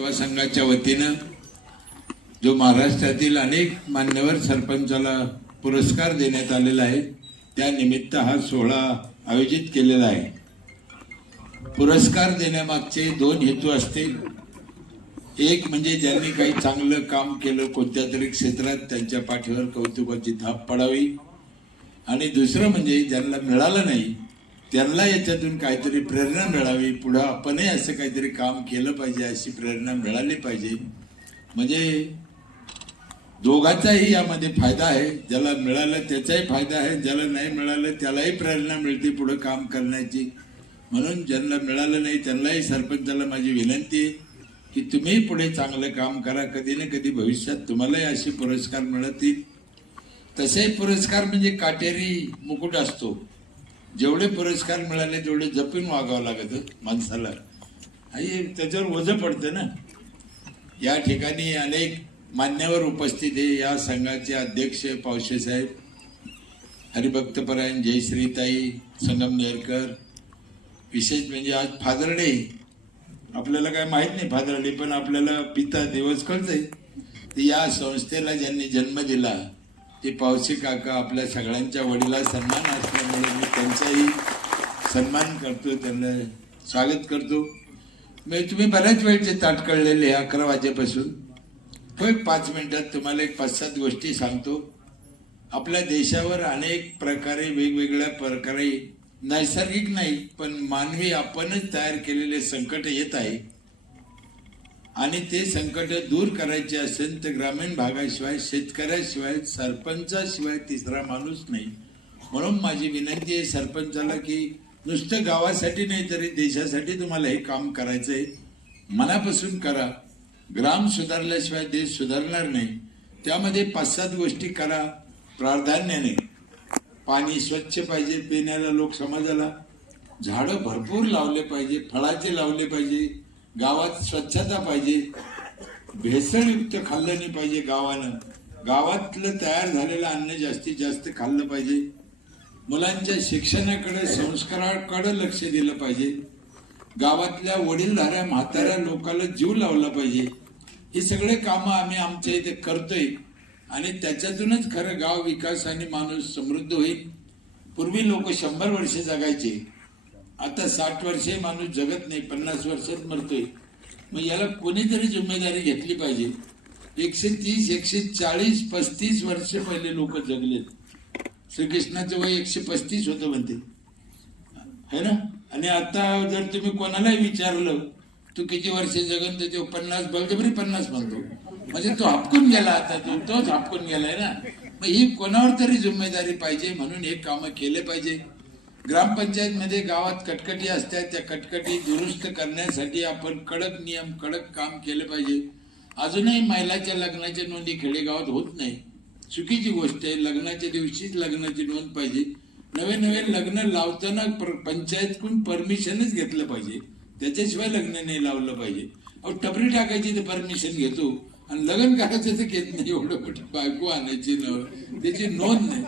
सेवा संघाच्या वतीनं जो महाराष्ट्रातील अनेक मान्यवर सरपंचाला पुरस्कार देण्यात आलेला आहे, त्या निमित्त हा सोहळा आयोजित केलेला आहे। पुरस्कार देण्यामागचे दोन हेतू असतील। एक म्हणजे ज्यांनी काही चांगलं काम केलं कोणत्या तरी क्षेत्रात, त्यांच्या पाठीवर कौतुकाची थाप पडावी, आणि दुसरं म्हणजे ज्यांना मिळालं नाही त्यांना याच्यातून काहीतरी प्रेरणा मिळावी, पुढे आपणही असं काहीतरी काम केलं पाहिजे अशी प्रेरणा मिळाली पाहिजे। म्हणजे दोघांचाही यामध्ये फायदा आहे, ज्याला मिळालं त्याचाही फायदा आहे, ज्याला नाही मिळालं त्यालाही प्रेरणा मिळते पुढे काम करण्याची। म्हणून ज्यांना मिळालं नाही त्यांनाही सरपंचाला माझी विनंती आहे की तुम्ही पुढे चांगलं काम करा, कधी ना कधी भविष्यात तुम्हालाही असे पुरस्कार मिळतील। तसे पुरस्कार म्हणजे काटेरी मुकुट असतो, जेवढे पुरस्कार मिळाले तेवढे जपून वागावं लागतं माणसाला, आणि त्याच्यावर ओझं पडतं ना। या ठिकाणी अनेक मान्यवर उपस्थित आहे। या संघाचे अध्यक्ष पावशे साहेब, हरिभक्तपरायण जयश्रीताई संगमनेरकर, विशेष म्हणजे आज फादरडे, आपल्याला काय माहित नाही फादरडे, पण आपल्याला पिता दिवस कळतंय। या संस्थेला ज्यांनी जन्म दिला ते पावसे काका, आपल्या सगळ्यांच्या वडिला सन्मान असल्यामुळे मी त्यांचाही सन्मान करतो, त्यांना स्वागत करतो। मी तुम्ही बऱ्याच वेळचे ताट कळलेले 11 वाजेपासून, तो एक 5 मिनिटात तुम्हाला एक 5-7 गोष्टी सांगतो। आपल्या देशावर अनेक प्रकारे, वेगवेगळ्या प्रकारे, नैसर्गिक नाही पण मानवी आपणच तयार केलेले संकट येत आहे, आणि ते संकट दूर करायचे असेल तर ग्रामीण भागाशिवाय, शेतकऱ्याशिवाय, सरपंचाशिवाय तिसरा माणूस नाही। म्हणून माझी विनंती आहे सरपंचाला की नुसतं गावासाठी नाही तरी देशासाठी तुम्हाला हे काम करायचं आहे, मनापासून करा। ग्राम सुधारल्याशिवाय देश सुधारणार नाही, त्यामध्ये 5-7 गोष्टी करा प्राधान्याने। पाणी स्वच्छ पाहिजे पिण्याला लोक समाजाला, झाडं भरपूर लावले पाहिजे, फळाचे लावले पाहिजे, गावात स्वच्छता पाहिजे, भेसळयुक्त खाल्लं नाही पाहिजे गावानं, गावातलं तयार झालेलं अन्न जास्तीत जास्त खाल्लं पाहिजे, मुलांच्या शिक्षणाकडे, संस्काराकडे लक्ष दिलं पाहिजे, गावातल्या वडीलधाऱ्या म्हाताऱ्या लोकांना जीव लावला पाहिजे। हे सगळे कामं आम्ही आमच्या इथे करतोय, आणि त्याच्यातूनच खरं गाव विकास आणि माणूस समृद्ध होईल। पूर्वी लोक 100 वर्ष जगायचे, आता 60 वर्षे माणूस जगत नाही, 50 वर्षात मरतोय। मग याला कोणीतरी जिम्मेदारी घेतली पाहिजे। 130, 140, 35 वर्ष पहिले लोक जगलेत। श्रीकृष्णाचं वय 135 होतं म्हणते, है ना। आणि आता जर तुम्ही कोणालाही विचारलं तू किती वर्ष जगन तर तो 50, बळजबरी 50 म्हणतो, म्हणजे तो हपकून गेला, आता तोच हपकून गेलाय ना। मग ही कोणावर तरी जिम्मेदारी पाहिजे, म्हणून हे काम केले पाहिजे। ग्रामपंचायत मध्ये गावात कटकटी असतात, त्या कटकटी दुरुस्त करण्यासाठी आपण कडक नियम, कडक काम केले पाहिजे। अजूनही महिलाच्या लग्नाच्या नोंदी खेडेगावात होत नाही, चुकीची गोष्ट आहे। लग्नाच्या दिवशीच लग्नाची नोंद पाहिजे। नवे लग्न लावताना पंचायतकडून परमिशनच घेतलं पाहिजे, त्याच्याशिवाय लग्न नाही लावलं पाहिजे। अहो टपरी टाकायची तर परमिशन घेतो, आणि लग्न करायचं तर घेत नाही। एवढं कुठे बायको आणायची त्याची नोंद नाही,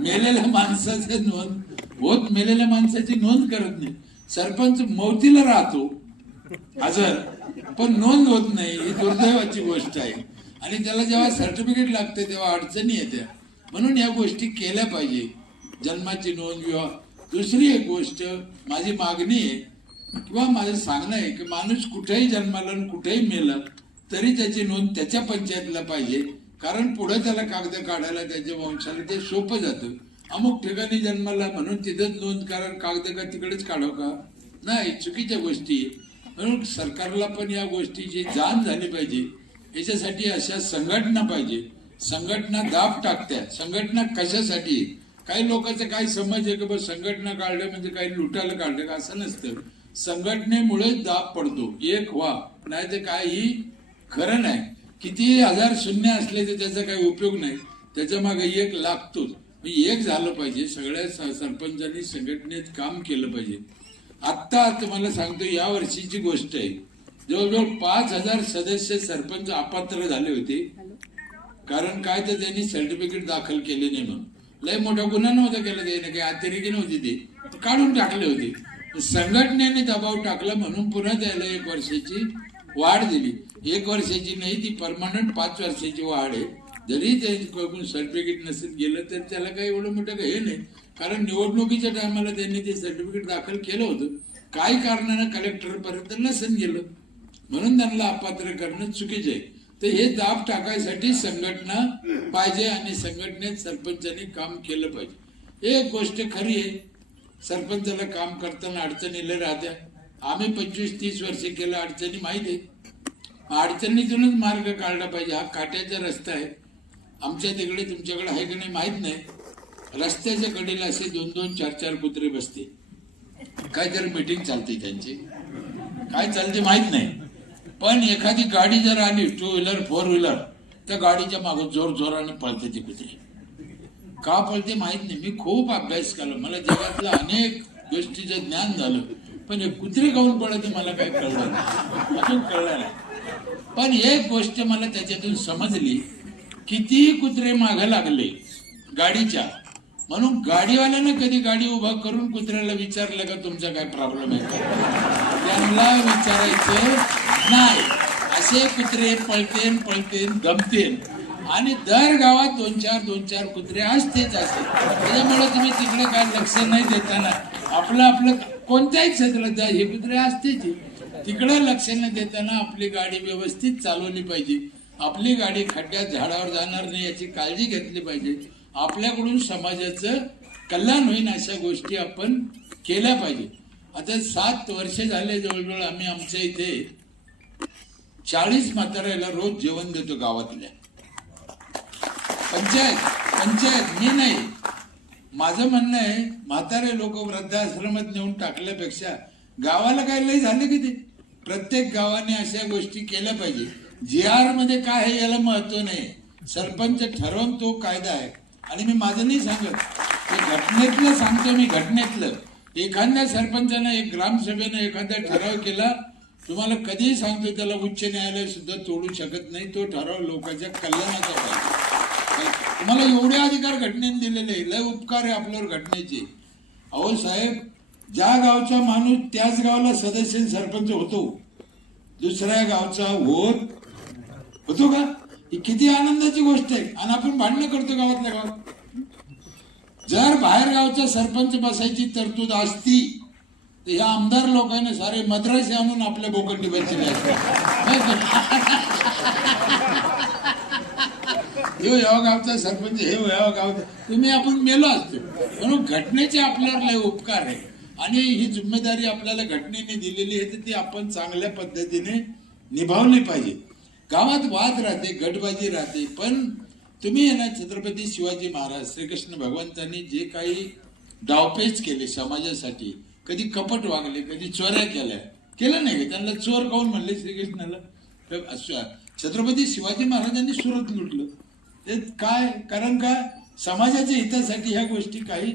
मेलेल्या माणसाची नोंद होत, मेलेल्या माणसाची नोंद करत नाही। सरपंच मौतीला राहतो हजर, पण नोंद होत नाही, ही दुर्दैवाची गोष्ट आहे। आणि त्याला जेव्हा सर्टिफिकेट लागते तेव्हा अडचणी येत्या, म्हणून या गोष्टी केल्या पाहिजे, जन्माची नोंद, विवाह। दुसरी एक गोष्ट माझी मागणी आहे किंवा माझं सांगणं आहे की माणूस कुठेही जन्माला कुठेही मेला तरी त्याची नोंद त्याच्या पंचायतला पाहिजे, कारण पुढे त्याला कागद काढायला त्याच्या वंशाला ते सोपं जातं। अमुक ठिकाणी जन्माला म्हणून तिथंच नोंद करा, कागद का तिकडेच काढव का, नाही, चुकीच्या गोष्टी आहे। म्हणून सरकारला पण या गोष्टीची जाण झाली पाहिजे। याच्यासाठी अशा संघटना पाहिजे, संघटना दाब टाकत्या। संघटना कशासाठी? काही लोकांचं काय समज आहे की बस संघटना काढलं म्हणजे काही लुटायला काढलं का, असं नसतं। संघटनेमुळे दाब पडतो, एक व्हा, नाही तर काही खरं नाही। किती हजार शून्य असले तर त्याचा काही उपयोग नाही, त्याच्या मागे एक लागतोच। एक झालं पाहिजे, सगळ्या सरपंचांनी संघटनेत काम केलं पाहिजे। आत्ता तुम्हाला सांगतो, या वर्षीची गोष्ट आहे, जवळजवळ 5000 सदस्य सरपंच अपात्र झाले होते, कारण काय तर त्यांनी सर्टिफिकेट दाखल केले नाही म्हणून। लय मोठा गुन्हा नव्हता केला त्याने, काही अतिरेकी नव्हती, ते काढून टाकले होते। संघटनेने दबाव टाकला म्हणून पुन्हा त्याला 1 वर्षाची वाढ दिली। 1 वर्षाची नाही, ती परमनंट 5 वर्षाची वाढ आहे. जरी त्यांच्याकडून सर्टिफिकेट नसेल गेलं तर त्याला काही एवढं मोठं हे नाही, कारण निवडणुकीच्या टायमाला त्यांनी ते सर्टिफिकेट दाखल केलं होतं. काही कारणानं कलेक्टरपर्यंत नसेल गेलं म्हणून त्यांना अपात्र करणं चुकीचं आहे. तर हे दाब टाकायसाठी संघटना पाहिजे आणि संघटनेत सरपंचांनी काम केलं पाहिजे. एक गोष्ट खरी आहे, सरपंचाला काम करताना अडचणीला राहत्या. आम्ही 25-30 वर्षे केलं, अडचणी माहिती आहे. अडचणीतूनच मार्ग काढला पाहिजे. हा काट्याचा रस्ता आहे, आमच्या तिकडे तुमच्याकडे आहे की नाही माहित नाही. रस्त्याच्या कडेला असे 2-2, 4-4 कुत्रे बसते. काहीतरी मीटिंग चालते त्यांची, काय चालते माहित नाही. पण एखादी गाडी जर आली 2 व्हीलर 4 व्हीलर, त्या गाडीच्या मागे जोर जोराने पळते ती कुत्रे. का पळते माहित नाही. मी खूप अभ्यास केला, मला जगातलं अनेक गोष्टीचं ज्ञान झालं, पण हे कुत्रे काऊन पळते मला काही कळलं नाही, अजून कळलं नाही. पण एक गोष्ट मला त्याच्यातून समजली, किती कुत्रे मागे लागले गाडीच्या, म्हणून गाडीवाल्यानं कधी गाडी उभा करून कुत्र्याला विचारलं का तुमचा काय प्रॉब्लेम आहे का? त्यांना विचारायचं नाही. असे कुत्रे पळतेन गमतेन आणि दर गावात 2-4 कुत्रे असतेच असते. त्याच्यामुळे तुम्ही तिकडे काय लक्ष नाही देताना आपलं कोणत्याही क्षेत्रात जा, हे कुत्रे असतेच. तिकडे लक्ष न देताना आपली गाडी व्यवस्थित चालवली पाहिजे. आपली गाडी खड्ड्यात झाडावर जाणार नाही याची काळजी घेतली पाहिजे. आपल्याकडून समाजाचं कल्याण होईल अशा गोष्टी आपण केल्या पाहिजे. आता 7 वर्ष झाले जवळजवळ आम्ही आमच्या इथे 40 म्हाताऱ्याला रोज जेवण देतो गावातल्या. पंचायत मी नाही. माझं म्हणणं आहे, म्हातारे लोक वृद्धाश्रमात नेऊन टाकल्यापेक्षा गावाला काय लय झाले की ते प्रत्येक गावाने अशा गोष्टी केल्या पाहिजे. GR मध्ये काय आहे याला महत्व नाही, सरपंच ठरवून तो कायदा आहे. आणि मी माझं नाही सांगत, ते घटनेतलं सांगतो मी. घटनेतलं एखाद्या सरपंचानं, एक ग्रामसभेनं एखादा ठराव केला, तुम्हाला कधीही सांगतो त्याला उच्च न्यायालय सुद्धा तोडू शकत नाही. तो ठराव लोकांच्या कल्याणाचा पाहिजे. तुम्हाला एवढे अधिकार घटनेने दिलेले, लय उपकार आहे आपल्यावर घटनेचे. अहो साहेब, ज्या गावचा माणूस त्याच गावाला सदस्य सरपंच होतो, दुसऱ्या गावचा होतो का? ही किती आनंदाची गोष्ट आहे. आणि आपण भांडणं करतो गावातल्या गावात. जर बाहेर गावचा सरपंच बसायची तरतूद असती तर ह्या आमदार लोकांना सारे मद्रासी आणून आपल्या बोकंडी बसले असते. ह्या गावचा सरपंच, हे गावचा, तुम्ही आपण मेलो असतो. म्हणून घटनेचे आपल्यावर लय उपकार आहे आणि ही जिम्मेदारी आपल्याला घटनेने दिलेली आहे, तर ती आपण चांगल्या पद्धतीने निभावली पाहिजे. गावात वाद राहते, गटबाजी राहते, पण तुम्ही ना छत्रपती शिवाजी महाराज श्रीकृष्ण भगवंतांनी जे काही डावपेच केले समाजासाठी, कधी कपट वागले, कधी चोऱ्या केलं नाही का? त्यांना चोर काऊन म्हणले श्रीकृष्णाला? छत्रपती शिवाजी महाराजांनी सुरत लुटलं. ते काय कारण का? समाजाच्या हितासाठी ह्या गोष्टी काही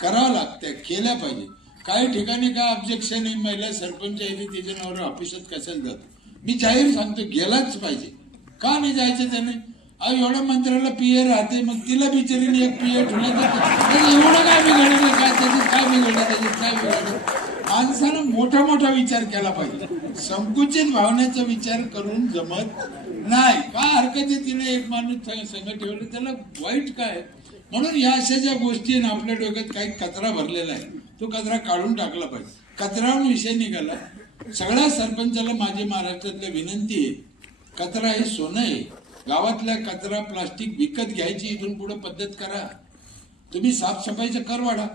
करावं लागत्या, केल्या पाहिजे. काही ठिकाणी काय ऑब्जेक्शन आहे, महिला सरपंच आहे तिच्या नवरा ऑफिसात कशाला जातो? मी जाहीर सांगतो, गेलाच पाहिजे. का नाही जायचं त्याने? एवढ्या मंत्र्याला PA राहते, मग तिला बिचारीने एक PA ठेवलं तर एवढं काय बिघडलं? काय त्याच्यात काय बिघडलं? त्याच्यात काय बिघडलं? माणसानं मोठा विचार केला पाहिजे. संकुचित भावनेचा विचार करून जमत नाही. काय हरकत आहे तिने एक माणूस संघ ठेवलं, त्याला वाईट काय? म्हणून या अशा ज्या गोष्टी आपल्या डोक्यात काही कचरा भरलेला आहे, तो कचरा काढून टाकला पाहिजे. कचरावरून विषय निघाला. सगळ्या सरपंचाला माझी महाराष्ट्रातल्या विनंती आहे, कचरा हे सोनं आहे. गावातल्या कचरा प्लास्टिक विकत घ्यायची इथून पुढे पद्धत करा. तुम्ही साफसफाईचं कर वाढा.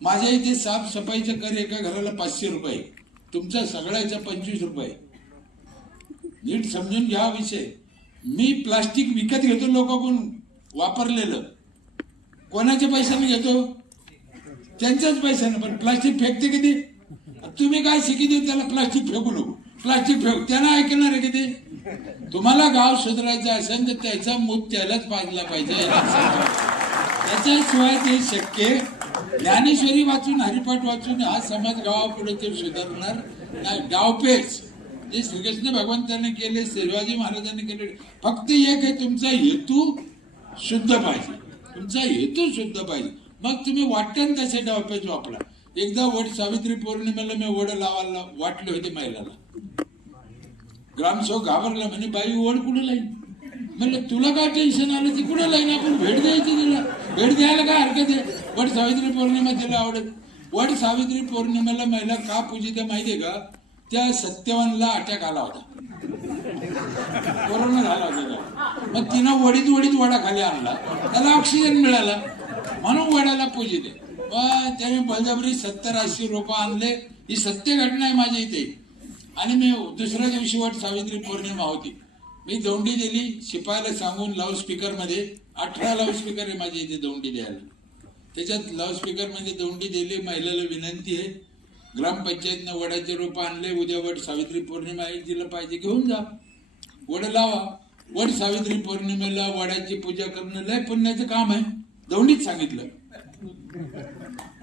माझ्या इथे साफसफाईचं कर एका घराला 500 रुपये, तुमचा सगळ्याचा 25 रुपये. नीट समजून घ्या विषय. मी प्लास्टिक विकत घेतो लोकांकडून वापरलेलं, कोणाच्या पैशाने घेतो? त्यांच्याच पैशाने. पण प्लास्टिक फेकते किती? तुम्ही काय शिकित त्याला प्लास्टिक फेकू नको, प्लास्टिक फेक, त्यांना ऐकणार आहे किती? तुम्हाला गाव सुधारायचं असेल तर त्याचा मूत त्यालाच पाजला पाहिजे. त्याच्याशिवाय ते शक्य. ज्ञानेश्वरी वाचून, हरिपाठ वाचून हा समाज गावापुढे ते सुधारणार नाही. डावपेच जे श्रीकृष्ण भगवंतांनी केले, शिवाजी महाराजांनी केले, फक्त एक आहे, तुमचा हेतू शुद्ध पाहिजे. तुमचा हेतू शुद्ध पाहिजे. मग तुम्ही वाटण तसे डावपेच वापरा. एकदा सावित्री पौर्णिमेला मी वड लावायला वाटले होते महिलाला. ग्रामसेवक घाबरला, म्हणे बाई वड कुठे लाईन. म्हणलं तुला काय टेन्शन आलं, ती कुठे लाईन, आपण भेट द्यायची तिला, भेट द्यायला काय हरकत आहे. वड सावित्री पौर्णिमा तिला आवडत. वड सावित्री पौर्णिमेला महिला का पूजित माहितीये का, त्या सत्यवानला अटॅक आला होता, कोरोना झाला होता. मग तिनं वडीत वडाखाली आणला, त्याला ऑक्सिजन मिळाला, म्हणून वडाला पूजित आहे. मग त्याने बळजबरी 70-80 रोपं आणले. ही सत्य घटना आहे माझ्या इथे. आणि मी दुसऱ्या दिवशी वट सावित्री पौर्णिमा होती, मी दौंडी दिली शिपायाला सांगून लाऊडस्पीकर मध्ये. 18 लाऊडस्पीकर आहे माझ्या इथे दौंडी द्यायला. त्याच्यात लाऊडस्पीकर मध्ये दौंडी दिली. महिलेला विनंती आहे, ग्रामपंचायतनं वडाचे रोप आणले, उद्या वट सावित्री पौर्णिमा आहे, जिला पाहिजे घेऊन जा, वड लावा. वट सावित्री पौर्णिमेला वडाची पूजा करणं लय पुण्याचं काम आहे, दौंडीत सांगितलं.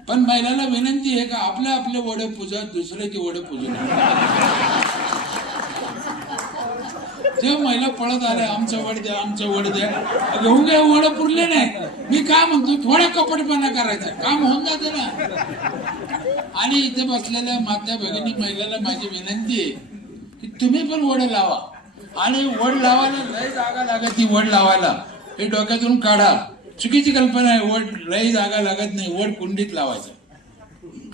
पण महिलाला विनंती आहे का आपले वड पूजा, दुसऱ्याची वड पूजू नये. जेव्हा महिला पळत आल्या, आमचं वड द्या, आमचं वड द्या, घेऊन घ्या, वड पुरले नाही. मी काय म्हणतो, थोडा कपटपणा करायचा, काम होऊन जाते ना. आणि इथे बसलेल्या माता भगिनी महिलाला माझी विनंती आहे की तुम्ही पण वड लावा. आणि वड लावायला लय जागा लागत, ती वड लावायला हे डोक्यातून काढा. चुकीची कल्पना आहे, वड लय जागा लागत नाही. वड कुंडीत लावायचं.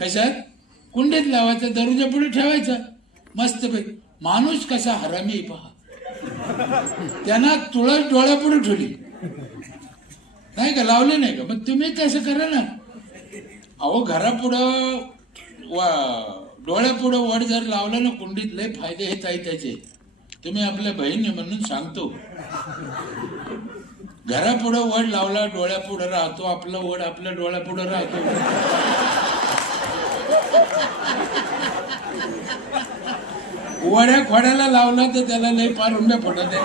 कशात? कुंडीत लावायचं, दरवाजा पुढे ठेवायचं मस्त पैकी. माणूस कसा हरामी पहा, त्यांना तुळस डोळ्यापुढे ठेवली नाही का, लावले नाही का. मग तुम्ही तसं करा ना. अहो घरापुढं डोळ्यापुढं वड जर लावलं ना कुंडीत, लय फायदे हेच आहे त्याचे. तुम्ही आपल्या बहिणी म्हणून सांगतो, घरापुढं वड लावला, डोळ्यापुढं राहतो, आपला वड आपल्या डोळ्यापुढं राहतो. वड्या खोड्याला लावला तर त्याला लय फार रुंब्या फुटत आहे.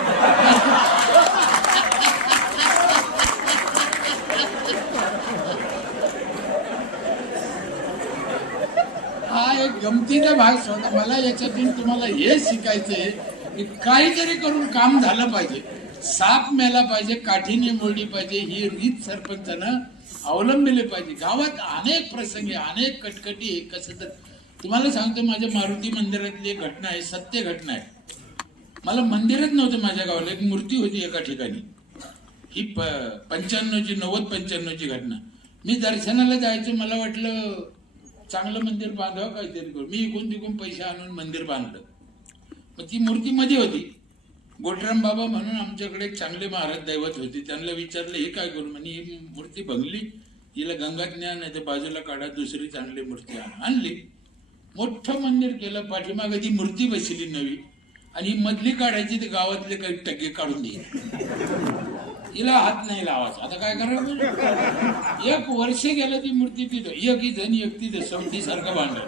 हा एक गमतीचा भाग होता. मला याच्यातून तुम्हाला हे शिकायचंय की काहीतरी करून काम झालं पाहिजे. साप मेला पाहिजे, काठीने मोडली पाहिजे, ही रीत सरपंचानं अवलंबिले पाहिजे. गावात अनेक प्रसंगी, अनेक कटकटी आहे. कसं तर तुम्हाला सांगतो, माझ्या मारुती मंदिरातली एक घटना आहे, सत्य घटना आहे. मला मंदिरच नव्हतं माझ्या गावाला, एक मूर्ती होती एका ठिकाणी. ही 90-95ची घटना. मी दर्शनाला जायचं, मला वाटलं चांगलं मंदिर बांधावं, काहीतरी करू. मी इकून तिकून पैसे आणून मंदिर बांधलं. मग ती मूर्ती मध्ये होती. गोटराम बाबा म्हणून आमच्याकडे एक चांगले महाराज दैवत होते. त्यांना विचारलं हे काय करू, म्हणे ही मूर्ती भंगली, हिला गंगात न्या, नाही तर बाजूला काढा, दुसरी चांगली मूर्ती आणली. मोठं मंदिर केलं, पाठीमागे ती मूर्ती बसली नवी, आणि मधली काढायची तर गावातले काही टक्के काढून द्यायचे. हिला हात नाही लावायचा. आता काय करावं, 1 वर्ष गेलं ती मूर्ती तिथं, एक तिथं सवती सारखं बांधलं.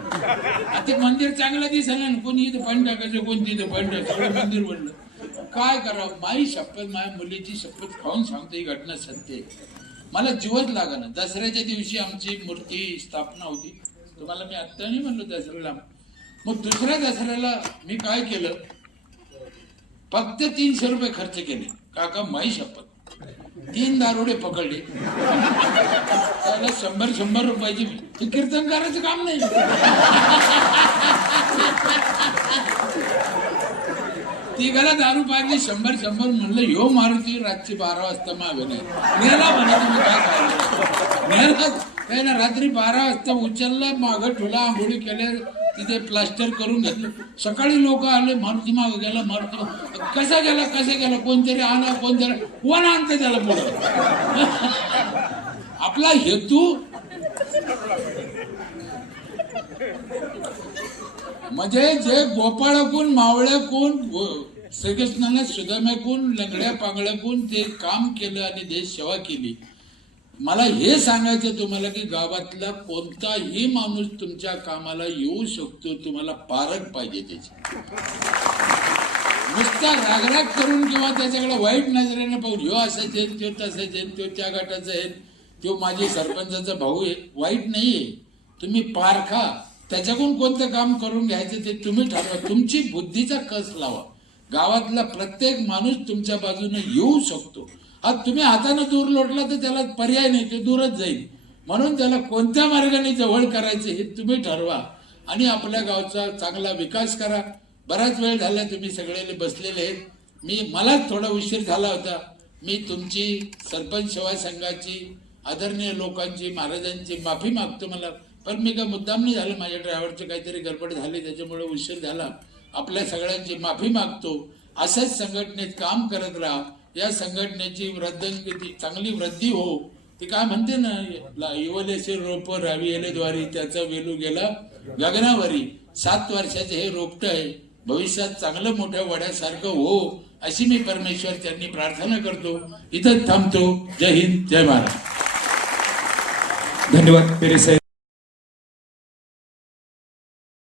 आता मंदिर चांगलं दिसलं ना, कोणी इथं पण टाकायचं, कोण तिथं पण टाकायचं, मंदिर बनलं. काय करावं, माझी शपथ, माझ्या मुलीची शपथ खाऊन सांगतो, ही घटना सत्य आहे. मला जीवच लागना. दसऱ्याच्या दिवशी आमची मूर्ती स्थापना होती. तुम्हाला मी आत्ता नाही म्हणलो दसऱ्याला. मग दुसऱ्या दसऱ्याला मी काय केलं, फक्त 300 रुपये खर्च केले. काका माई शपथ, 3 दारोडे पकडले, त्याला 100 रुपयाची. हे कीर्तनकाराचं काम नाही. ती गेला दारू पाजली, 100 म्हणलं ह्यो मारुती रात्री 12 वाजता मागे नाही नेला. म्हणा तुम्ही काय काय नेला काय ना, रात्री 12 वाजता उचलला, मागं ठुला, आंघोळी केल्या, तिथे प्लास्टर करून घेतलं. सकाळी लोक आले, मारुती मागं गेला, मारुती कसा गेला, कोणतरी आला, कोण आणतं त्याला पुढं. आपला हेतू म्हणजे जे गोपाळकून, मावळ्याकून, श्रीकृष्णाने सुदाम्याकून, लंगड्या पांगळ्याकून ते काम केलं आणि देश सेवा केली. मला हे सांगायचं तुम्हाला की गावातला कोणताही माणूस तुमच्या कामाला येऊ शकतो, तुम्हाला पारख पाहिजे त्याची. नुसता रागराग करून किंवा त्याच्याकडे वाईट नजरेने पाहून, ह्यो असाच आहे, तो तसाच आहे, तो त्या गटाचा आहे, तो माझी सरपंचाचा भाऊ आहे, वाईट नाहीये. तुम्ही पारखा, त्याच्याकडून कोणतं काम करून घ्यायचं ते तुम्ही ठरवा. तुमची बुद्धीचा कस लावा. गावातला प्रत्येक माणूस तुमच्या बाजूने येऊ शकतो. आज तुम्ही हाताने दूर लोटला तर त्याला पर्याय नाही, ते दूरच जाईल. म्हणून त्याला कोणत्या मार्गाने जवळ करायचं हे तुम्ही ठरवा आणि आपल्या गावचा चांगला विकास करा. बराच वेळ झाला तुम्ही सगळे बसलेले आहेत. मलाच थोडा उशीर झाला होता. मी तुमची सरपंच सेवा संघाची आदरणीय लोकांची महाराजांची माफी मागतो. मला पण मी काय मुद्दाम नाही झालं, माझ्या ड्रायव्हरची काहीतरी गडबड झाली त्याच्यामुळे उशीर झाला. आपल्या सगळ्यांची माफी मागतो. असंच संघटनेत काम करत राहा. या संघटनेची चांगली वृद्धी हो. ती काय म्हणते ना, इवलेसे रोप राविले द्वारी त्याचा वेलू गेला गगनावरी. 7 वर्षाचे हे रोपट आहे, भविष्यात चांगलं मोठ्या वड्यासारखं हो अशी मी परमेश्वर त्यांनी प्रार्थना करतो. इथंच थांबतो. जय हिंद, जय महाराज. धन्यवाद पेरे साहेब.